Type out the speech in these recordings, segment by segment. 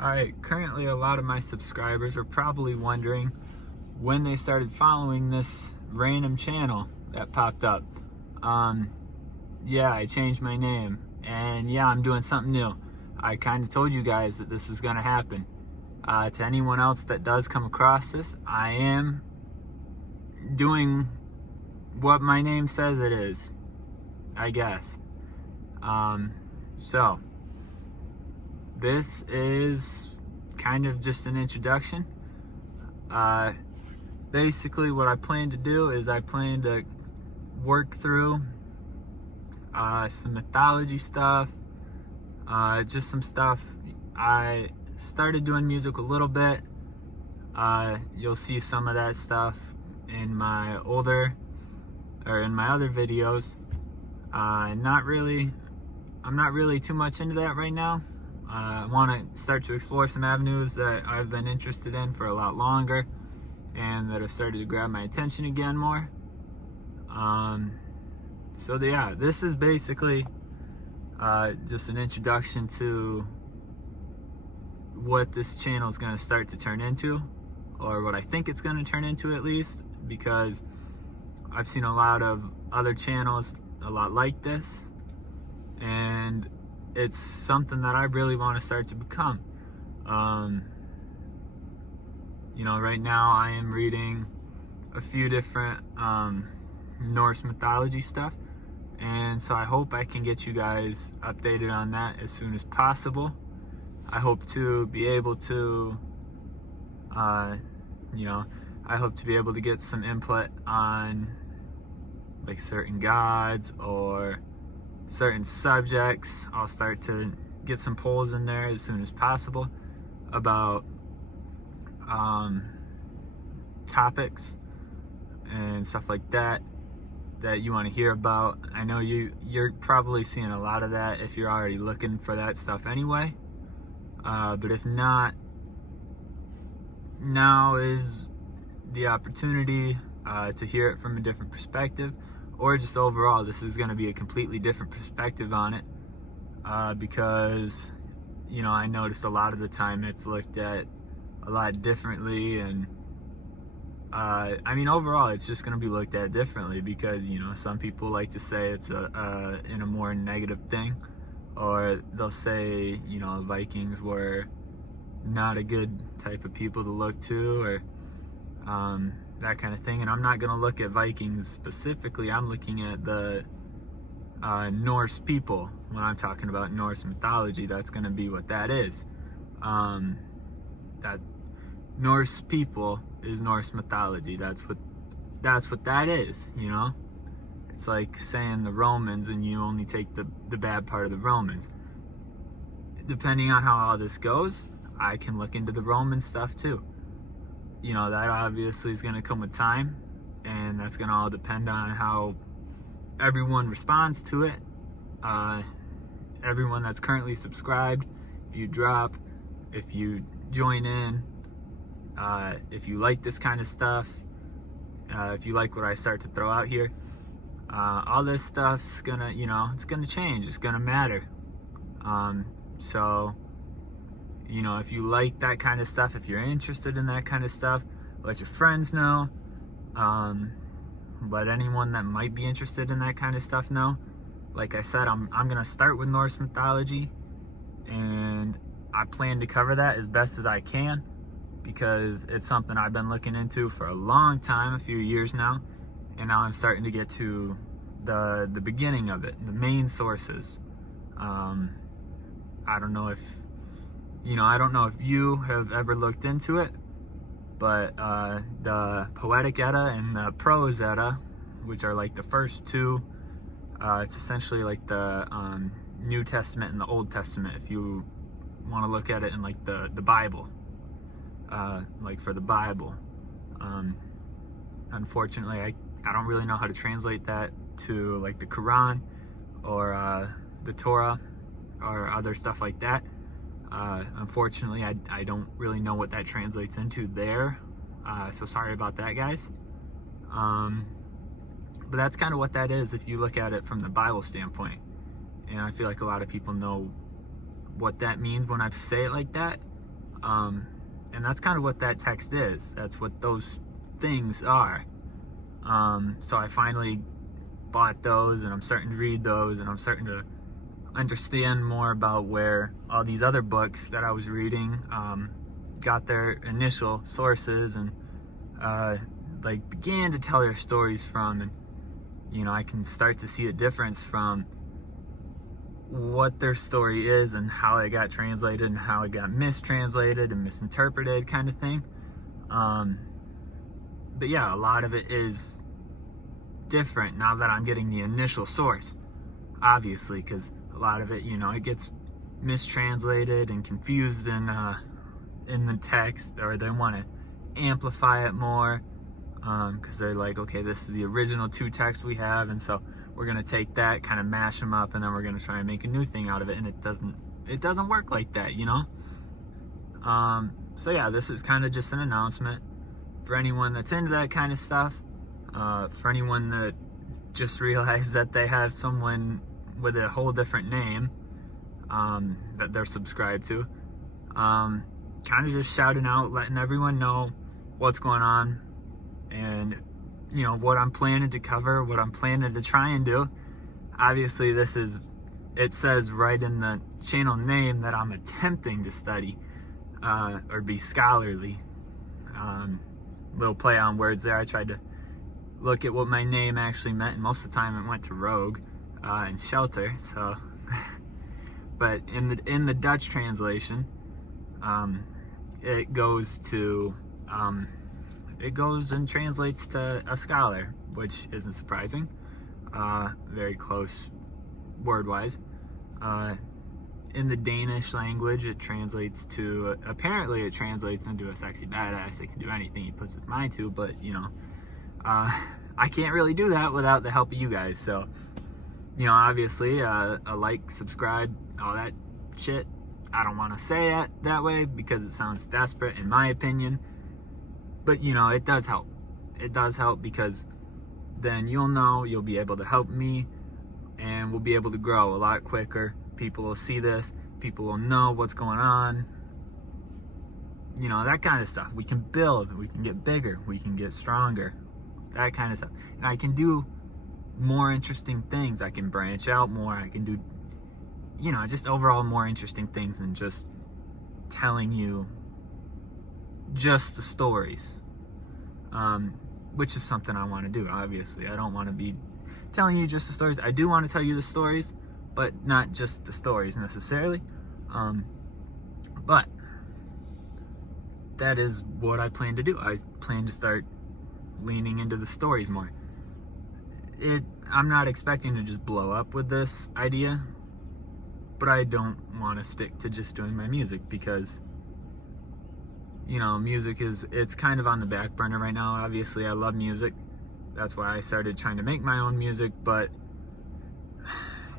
Alright, currently a lot of my subscribers are probably wondering when they started following this random channel that popped up. Yeah, I changed my name, and yeah, I'm doing something new. I kind of told you guys that this was going to happen. To anyone else that does come across this, I am doing what my name says it is, I guess. So this is kind of just an introduction. Basically what I plan to do is I plan to work through some mythology stuff, just some stuff. I started doing music a little bit. You'll see some of that stuff in my other videos. I'm not really too much into that right now. I want to start to explore some avenues that I've been interested in for a lot longer and that have started to grab my attention again more. So yeah, this is basically just an introduction to what this channel is going to start to turn into, or what I think it's going to turn into at least, because I've seen a lot of other channels a lot like this, and it's something that I really want to start to become. Right now I am reading a few different Norse mythology stuff, and so I hope I can get you guys updated on that as soon as possible. I hope to be able to get some input on like certain gods or certain subjects. I'll start to get some polls in there as soon as possible about topics and stuff like that you want to hear about. I know you're probably seeing a lot of that if you're already looking for that stuff anyway, but if not, now is the opportunity to hear it from a different perspective, or just overall this is going to be a completely different perspective on it, because I noticed a lot of the time it's looked at a lot differently, and overall it's just going to be looked at differently because some people like to say it's in a more negative thing, or they'll say Vikings were not a good type of people to look to, or that kind of thing. And I'm not going to look at Vikings specifically. I'm looking at the Norse people. When I'm talking about Norse mythology, that's going to be what that is. That Norse people is Norse mythology. That's what that is. It's like saying the Romans and you only take the bad part of the Romans. Depending on how all this goes, I can look into the Roman stuff too. That obviously is going to come with time, and that's going to all depend on how everyone responds to it. Everyone that's currently subscribed, if you drop, if you join in, if you like this kind of stuff, if you like what I start to throw out here, all this stuff's gonna, it's gonna change, it's gonna matter. So if you like that kind of stuff, if you're interested in that kind of stuff, let your friends know. Let anyone that might be interested in that kind of stuff know. Like I said, I'm gonna start with Norse mythology, and I plan to cover that as best as I can, because it's something I've been looking into for a long time, a few years now, and now I'm starting to get to the beginning of it, the main sources. I don't know if you have ever looked into it, but the Poetic Edda and the Prose Edda, which are like the first two, it's essentially like the New Testament and the Old Testament, if you want to look at it in like the Bible, like for the Bible. Unfortunately, I don't really know how to translate that to like the Quran or the Torah or other stuff like that. Unfortunately, I don't really know what that translates into there, so sorry about that, guys. But that's kind of what that is if you look at it from the Bible standpoint, and I feel like a lot of people know what that means when I say it like that. And that's kind of what that text is. That's what those things are. So I finally bought those, and I'm starting to read those, and I'm starting to understand more about where all these other books that I was reading got their initial sources, and like began to tell their stories from. And you know, I can start to see a difference from what their story is and how it got translated and how it got mistranslated and misinterpreted, kind of thing. But yeah, a lot of it is different now that I'm getting the initial source, obviously, because a lot of it, you know, it gets mistranslated and confused in the text, or they want to amplify it more, because they're like, okay, this is the original 2 texts we have, and so we're gonna take that, kind of mash them up, and then we're gonna try and make a new thing out of it. And it doesn't work like that, you know. So yeah, this is kind of just an announcement for anyone that's into that kind of stuff, for anyone that just realized that they have someone with a whole different name that they're subscribed to. Kind of just shouting out, letting everyone know what's going on, and you know, what I'm planning to cover, what I'm planning to try and do. Obviously, it says right in the channel name that I'm attempting to study or be scholarly. Little play on words there. I tried to look at what my name actually meant, and most of the time it went to rogue and shelter. So, but in the Dutch translation, it goes and translates to a scholar, which isn't surprising. Very close word-wise. In the Danish language, it translates into a sexy badass that can do anything he puts his mind to, but you know, I can't really do that without the help of you guys. So, you know, obviously, a like, subscribe, all that shit. I don't want to say it that way because it sounds desperate, in my opinion. But, you know, it does help. It does help because then you'll be able to help me, and we'll be able to grow a lot quicker. People will see this. People will know what's going on. You know, that kind of stuff. We can build. We can get bigger. We can get stronger. That kind of stuff. And I can do more interesting things. I can branch out more. I can do, you know, just overall more interesting things than just telling you just the stories, which is something I want to do. Obviously, I don't want to be telling you just the stories. I do want to tell you the stories, but not just the stories necessarily. But that is what I plan to do. I plan to start leaning into the stories more. I'm not expecting to just blow up with this idea, but I don't want to stick to just doing my music because, you know, music it's kind of on the back burner right now. Obviously, I love music. That's why I started trying to make my own music, but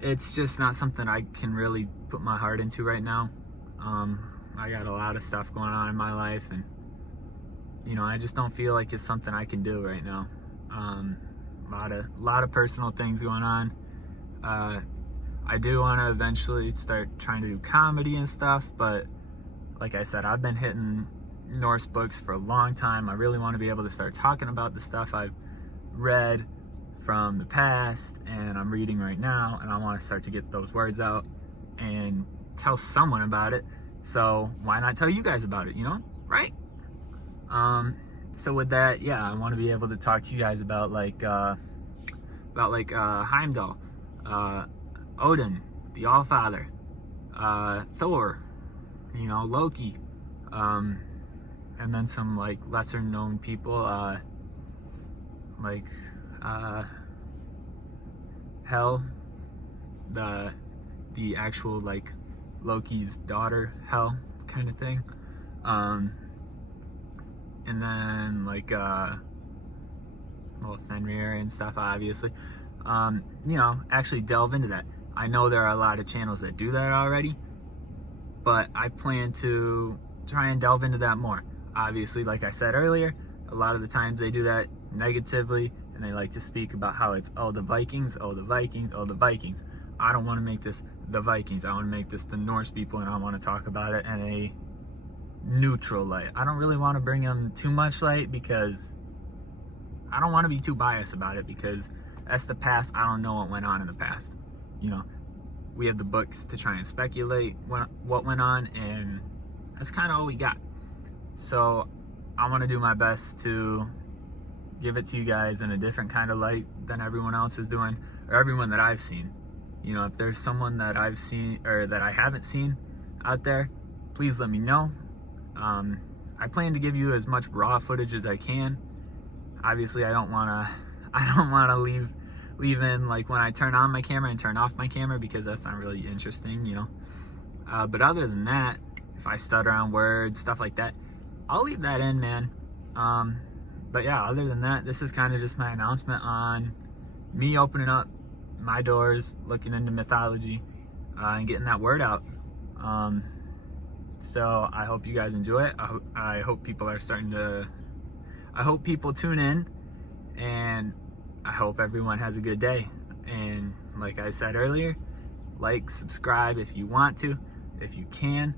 it's just not something I can really put my heart into right now. I got a lot of stuff going on in my life, and, you know, I just don't feel like it's something I can do right now. A lot of personal things going on. I do want to eventually start trying to do comedy and stuff, but like I said, I've been hitting Norse books for a long time. I really want to be able to start talking about the stuff I've read from the past and I'm reading right now, and I want to start to get those words out and tell someone about it. So why not tell you guys about it, you know, right? So with that, yeah, I want to be able to talk to you guys about Heimdall, Odin, the Allfather, Thor, you know, Loki, and then some like lesser known people, Hel, the actual like Loki's daughter, Hel, kind of thing, and then like Fenrir and stuff, obviously. You know, actually delve into that. I know there are a lot of channels that do that already, but I plan to try and delve into that more. Obviously, like I said earlier, a lot of the times they do that negatively, and they like to speak about how it's, oh, the Vikings, oh, the Vikings, oh, the Vikings. I don't want to make this the Vikings. I want to make this the Norse people, and I want to talk about it in a neutral light. I don't really want to bring them too much light because I don't want to be too biased about it, because that's the past. I don't know what went on in the past. You know, we have the books to try and speculate what went on, and that's kind of all we got. So I want to do my best to give it to you guys in a different kind of light than everyone else is doing, or everyone that I've seen. You know, if there's someone that I've seen or that I haven't seen out there, please let me know. I plan to give you as much raw footage as I can. Obviously, I don't want to leave in like when I turn on my camera and turn off my camera, because that's not really interesting, you know. But other than that, if I stutter on words, stuff like that, I'll leave that in, man. But yeah, other than that, this is kind of just my announcement on me opening up my doors, looking into mythology, and getting that word out. So I hope you guys enjoy it. I hope people are I hope people tune in, and I hope everyone has a good day. And like I said earlier, like, subscribe if you want to. If you can,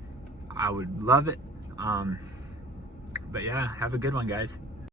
I would love it. But yeah, have a good one, guys.